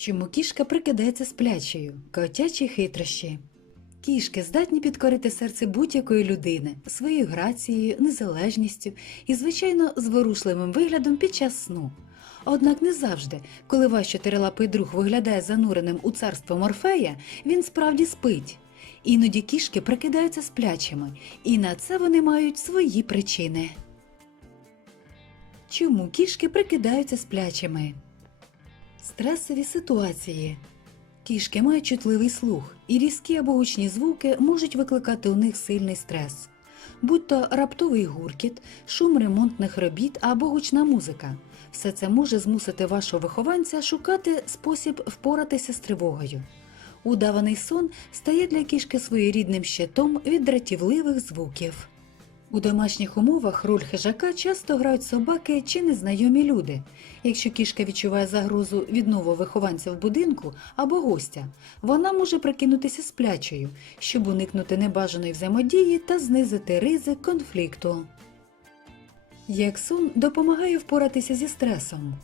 Чому кішка прикидається сплячою? Котячі хитрощі. Кішки здатні підкорити серце будь-якої людини своєю грацією, незалежністю і, звичайно, зворушливим виглядом під час сну. Однак не завжди, коли ваш чотирилапий друг виглядає зануреним у царство Морфея, він справді спить. Іноді кішки прикидаються сплячими, і на це вони мають свої причини. Чому кішки прикидаються сплячими? Стресові ситуації. Кішки мають чутливий слух, і різкі або гучні звуки можуть викликати у них сильний стрес, будь то раптовий гуркіт, шум ремонтних робіт або гучна музика. Все це може змусити вашого вихованця шукати спосіб впоратися з тривогою. Удаваний сон стає для кішки своєрідним щитом від дратівливих звуків. У домашніх умовах роль хижака часто грають собаки чи незнайомі люди. Якщо кішка відчуває загрозу від нового вихованця в будинку або гостя, вона може прикинутися сплячою, щоб уникнути небажаної взаємодії та знизити ризик конфлікту. Як сон допомагає впоратися зі стресом.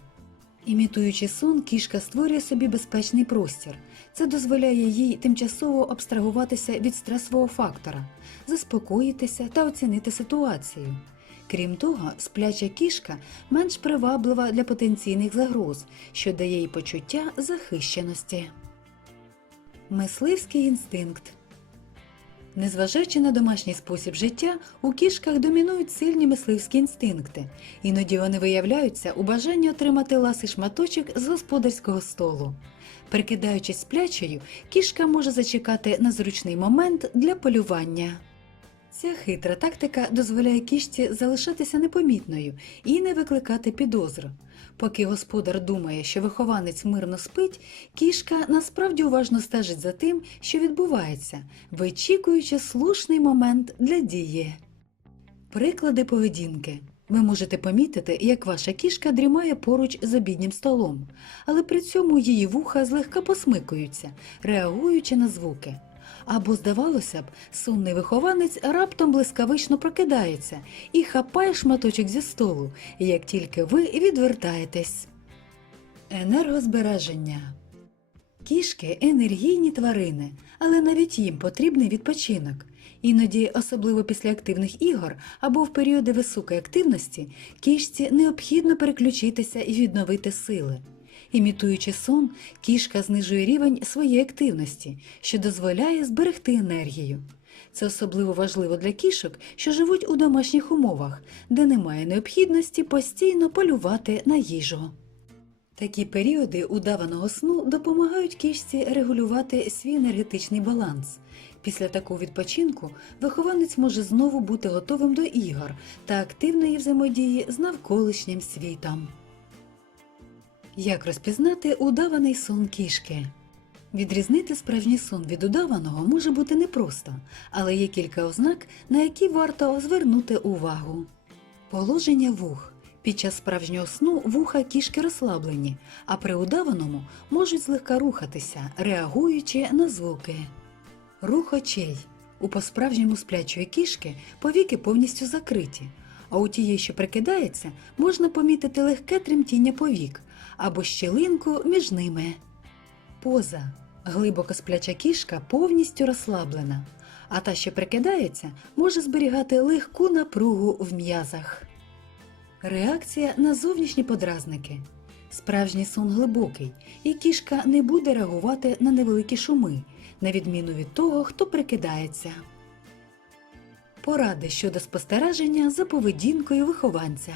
Імітуючи сон, кішка створює собі безпечний простір. Це дозволяє їй тимчасово абстрагуватися від стресового фактора, заспокоїтися та оцінити ситуацію. Крім того, спляча кішка менш приваблива для потенційних загроз, що дає їй почуття захищеності. Мисливський інстинкт Незважаючи на домашній спосіб життя, у кішках домінують сильні мисливські інстинкти. Іноді вони виявляються у бажанні отримати ласий шматочок з господарського столу. Прикидаючись сплячою, кішка може зачекати на зручний момент для полювання. Ця хитра тактика дозволяє кішці залишатися непомітною і не викликати підозр. Поки господар думає, що вихованець мирно спить, кішка насправді уважно стежить за тим, що відбувається, вичікуючи слушний момент для дії. Приклади поведінки. Ви можете помітити, як ваша кішка дрімає поруч з обіднім столом, але при цьому її вуха злегка посмикуються, реагуючи на звуки. Або, здавалося б, сумний вихованець раптом блискавично прокидається і хапає шматочок зі столу, як тільки ви відвертаєтесь. Енергозбереження Кішки енергійні тварини, але навіть їм потрібний відпочинок. Іноді, особливо після активних ігор або в періоди високої активності, кішці необхідно переключитися і відновити сили. Імітуючи сон, кішка знижує рівень своєї активності, що дозволяє зберегти енергію. Це особливо важливо для кішок, що живуть у домашніх умовах, де немає необхідності постійно полювати на їжу. Такі періоди удаваного сну допомагають кішці регулювати свій енергетичний баланс. Після такого відпочинку вихованець може знову бути готовим до ігор та активної взаємодії з навколишнім світом. Як розпізнати удаваний сон кішки? Відрізнити справжній сон від удаваного може бути непросто, але є кілька ознак, на які варто звернути увагу. Положення вух. Під час справжнього сну вуха кішки розслаблені, а при удаваному можуть злегка рухатися, реагуючи на звуки. Рух очей. У по-справжньому сплячої кішки повіки повністю закриті, а у тієї, що прикидається, можна помітити легке тремтіння повік або щілинку між ними. Поза. Глибоко спляча кішка повністю розслаблена, а та, що прикидається, може зберігати легку напругу в м'язах. Реакція на зовнішні подразники. Справжній сон глибокий, і кішка не буде реагувати на невеликі шуми, на відміну від того, хто прикидається. Поради щодо спостереження за поведінкою вихованця.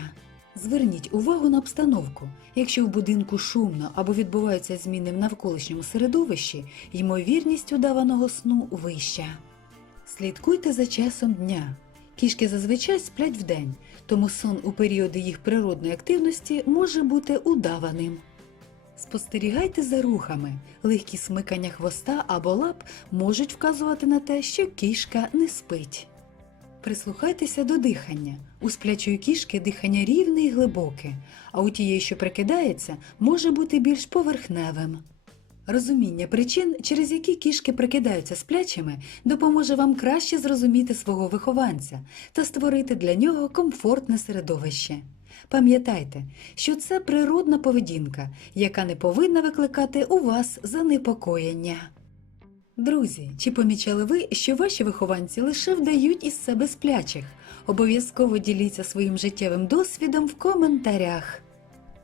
Зверніть увагу на обстановку. Якщо в будинку шумно або відбуваються зміни в навколишньому середовищі, ймовірність удаваного сну вища. Слідкуйте за часом дня. Кішки зазвичай сплять вдень, тому сон у періоди їх природної активності може бути удаваним. Спостерігайте за рухами. Легкі смикання хвоста або лап можуть вказувати на те, що кішка не спить. Прислухайтеся до дихання. У сплячої кішки дихання рівне і глибоке, а у тієї, що прикидається, може бути більш поверхневим. Розуміння причин, через які кішки прикидаються сплячими, допоможе вам краще зрозуміти свого вихованця та створити для нього комфортне середовище. Пам'ятайте, що це природна поведінка, яка не повинна викликати у вас занепокоєння. Друзі, чи помічали ви, що ваші вихованці лише вдають із себе сплячих? Обов'язково діліться своїм життєвим досвідом в коментарях.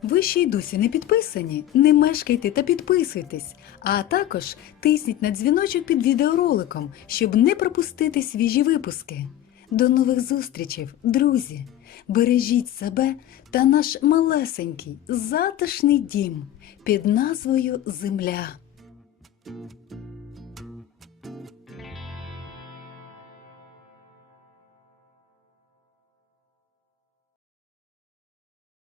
Ви ще й досі не підписані? Не мешкайте та підписуйтесь, а також тисніть на дзвіночок під відеороликом, щоб не пропустити свіжі випуски. До нових зустрічей, друзі! Бережіть себе та наш малесенький затишний дім під назвою Земля.